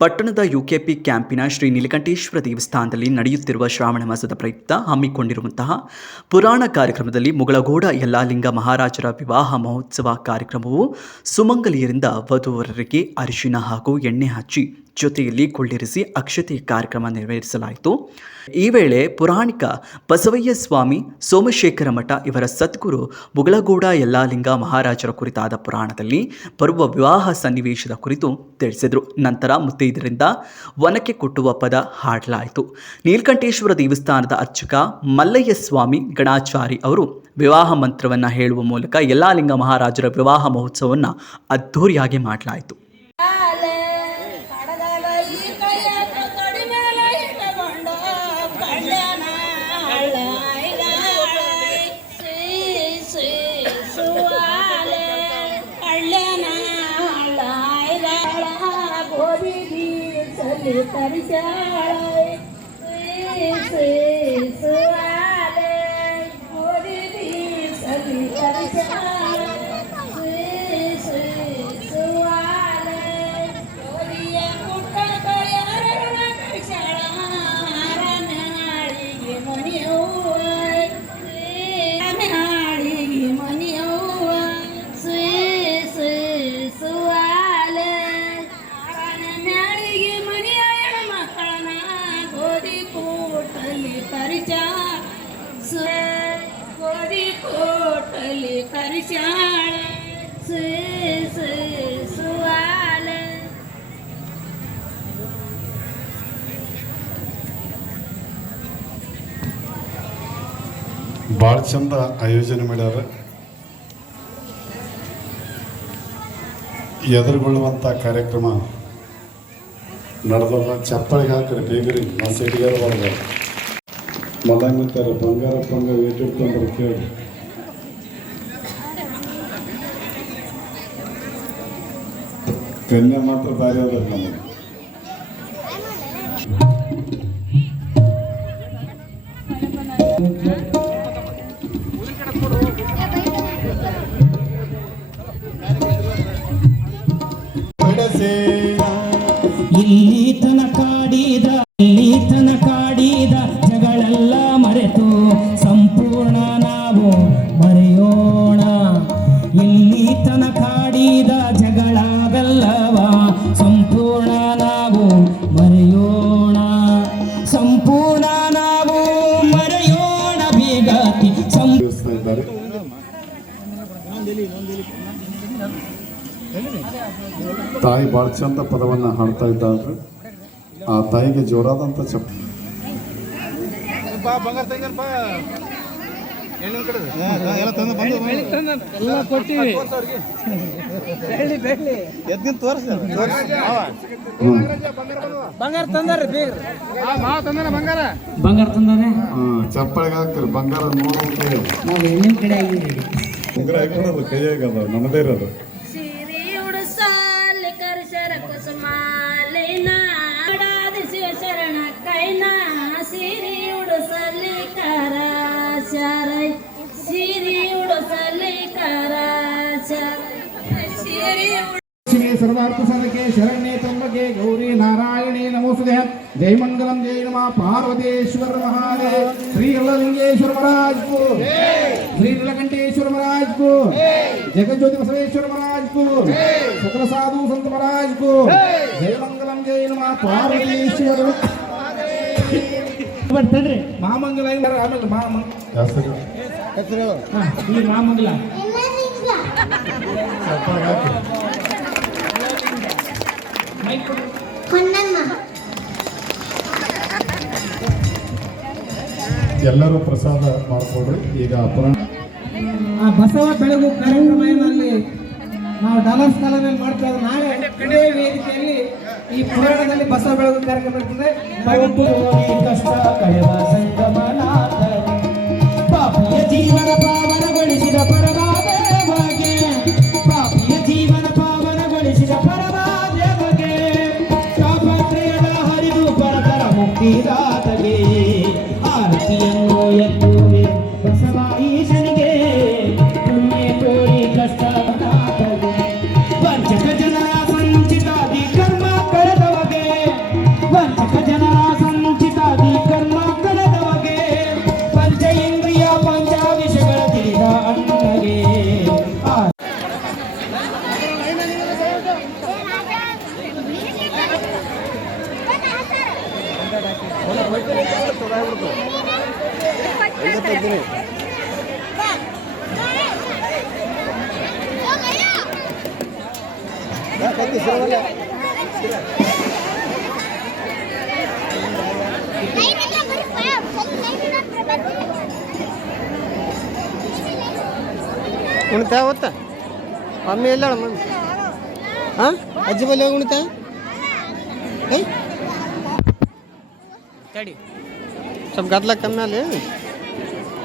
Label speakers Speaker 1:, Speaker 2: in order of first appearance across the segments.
Speaker 1: ಪಟ್ಟಣದ ಯುಕೆಪಿ ಕ್ಯಾಂಪಿನ ಶ್ರೀ ನೀಲಕಂಠೇಶ್ವರ ದೇವಸ್ಥಾನದಲ್ಲಿ ನಡೆಯುತ್ತಿರುವ ಶ್ರಾವಣ ಮಾಸದ ಪ್ರಯುಕ್ತ ಹಮ್ಮಿಕೊಂಡಿರುವಂತಹ ಪುರಾಣ ಕಾರ್ಯಕ್ರಮದಲ್ಲಿ ಮುಗಳಗೋಡ ಯಲ್ಲಾಲಿಂಗ ಮಹಾರಾಜರ ವಿವಾಹ ಮಹೋತ್ಸವ ಕಾರ್ಯಕ್ರಮವು ಸುಮಂಗಲಿಯರಿಂದ ವಧುವರರಿಗೆ ಅರಿಶಿನ ಹಾಗೂ ಎಣ್ಣೆ ಹಚ್ಚಿ ಜೊತೆಯಲ್ಲಿ ಕೊಳ್ಳಿರಿಸಿ ಅಕ್ಷತೆ ಕಾರ್ಯಕ್ರಮ ನೆರವೇರಿಸಲಾಯಿತು. ಈ ವೇಳೆ ಪುರಾಣಿಕ ಬಸವಯ್ಯ ಸ್ವಾಮಿ, ಸೋಮಶೇಖರ ಮಠ ಇವರ ಸದ್ಗುರು ಮುಗಳಗೌಡ ಯಲ್ಲಾಲಿಂಗ ಮಹಾರಾಜರ ಕುರಿತಾದ ಪುರಾಣದಲ್ಲಿ ಬರುವ ವಿವಾಹ ಸನ್ನಿವೇಶದ ಕುರಿತು ತಿಳಿಸಿದರು. ನಂತರ ಮುತ್ತೈದರಿಂದ ವನಕ್ಕೆ ಕೊಟ್ಟುವ ಪದ ಹಾಡಲಾಯಿತು. ನೀಲಕಂಠೇಶ್ವರ ದೇವಸ್ಥಾನದ ಅರ್ಚಕ ಮಲ್ಲಯ್ಯ ಸ್ವಾಮಿ ಗಣಾಚಾರಿ ಅವರು ವಿವಾಹ ಮಂತ್ರವನ್ನು ಹೇಳುವ ಮೂಲಕ ಯಲ್ಲಾಲಿಂಗ ಮಹಾರಾಜರ ವಿವಾಹ ಮಹೋತ್ಸವವನ್ನು ಅದ್ಧೂರಿಯಾಗಿ ಮಾಡಲಾಯಿತು.
Speaker 2: ni tan dicharai ni ಕೋಟಲಿ ಕರಿಸಾಳ ಸೇ ಸೇ
Speaker 3: ಭಾಳ ಚಂದ ಆಯೋಜನೆ ಮಾಡ್ಯಾರ. ಎದುರುಗೊಳ್ಳುವಂಥ ಕಾರ್ಯಕ್ರಮ ನಡೆದದ ಚಪ್ಪಳಿಗೆ ಹಾಕ್ರಿ, ಬೇಗರಿ. ನಾ ಸೈಡ್ಗಾರ ಬರ್ದ ಮಲ್ಲಂಗಿರ್ತಾರೆ ಬಂಗಾರ ಬಂಗ ಏಟಿಡ್ಕೊಂಡ್ರೆ ಕೇಳಿ
Speaker 4: തന്നെ
Speaker 3: മാത്രം താരതമ്യം ತಾಯಿ ಭಾಳ ಚಂದ ಪದವನ್ನು ಹಾಡ್ತಾ ಇದ್ದಾಳ್ರಿ. ಆ ತಾಯಿಗೆ ಜೋರಾದಂಥ ಚಪ್ಪ.
Speaker 4: ಬಂಗಾರ ತಂದಾನೆ
Speaker 3: ಚಪ್ಪಳಿಗೆ ಹಾಕ್ರಿ ಬಂಗಾರ ನೋಡೋಕೆ
Speaker 4: ನಾವು ಕಡೆ
Speaker 3: ಕೈಯಾಗ ಅದ ನಮ್ಮದೇ ಇರೋದು.
Speaker 5: Musliman సర్వార్థ సదకే శరణ్యే త్రమ్మకే గౌరీ నారాయణే నమోసుదే జయమంగళం జయ నమ. పార్వతేశ్వర మహాదేవ్. శ్రీ లింగేశ్వర మహారాజ్కు. శ్రీ నీలకంఠేశ్వర మహారాజ్కు. జగజ్యోతి బసవేశ్వర మహారాజ్కు. సకల సాధు
Speaker 4: సంత
Speaker 5: మహారాజ్కు. జయమంగళం జయ
Speaker 3: నమ.
Speaker 4: పార్వతేశ్వర మామంగళ మామంగళ
Speaker 3: ఈ మామంగళ ಎಲ್ಲರೂ ಪ್ರಸಾದ ಮಾಡ್ಕೊಡ್ರಿ. ಈಗ ಪುರಾಣ
Speaker 5: ಬಸವ ಬೆಳಗು ಕಾರ್ಯಕ್ರಮದಲ್ಲಿ ನಾವು ಡಾಲರ್ಸ್ ಕಾಲದಲ್ಲಿ ಮಾಡ್ತಾ ಇದ್ದೀವಿ ನಾಳೆ ಇದೇ ವೇದಿಕೆಯಲ್ಲಿ ಈ ಪುರಾಣದಲ್ಲಿ ಬಸವ ಬೆಳಗು ಕಾರ್ಯಕ್ರಮ ಇರ್ತದೆ
Speaker 4: ಕಷ್ಟ ಕಳೆದ ಸಂಗಮನಾಥ ಜೀವನ
Speaker 6: ಉಣ್ತಾ ಹೊತ್ತ ಮಮ್ಮಿ ಎಲ್ಲಾಳ ಮಮ್ಮಿ? ಹಾಂ? ಅಜ್ಜಿ ಬಲ್ಲಿ ಹೋಗಿ ಉಣ್ತಾ? ತಡಿ. ಸ್ವಲ್ಪ ಗದ್ಲ ಕಮ್ಮಿ ಅಲ್ಲಿ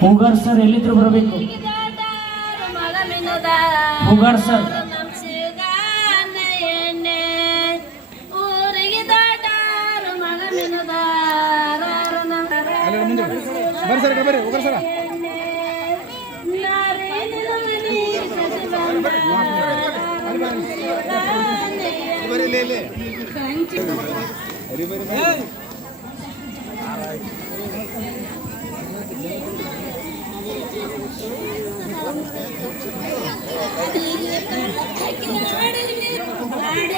Speaker 4: ಹೂಗಾರ್ ಸರ್ ಎಲ್ಲಿದ್ರು ಬರಬೇಕು
Speaker 2: ಮಗ ಮಿನದಾರ
Speaker 4: ಹೂಗಾರ್ ಸರ್
Speaker 2: ನಮ್ ಶಿವಗಾನೆ ಎಣ್ಣೆ ಊರಿಗೆ ದಾಟಾರು ಮಗ ಮಿನದಾರ ನಮ್
Speaker 5: ಬರ್ರಿ ಸರ್ ಬರ್ರಿ ಹೋಗ್ರಿ ಸರ್
Speaker 2: ಕೋಶಿ ಮಾಡಿ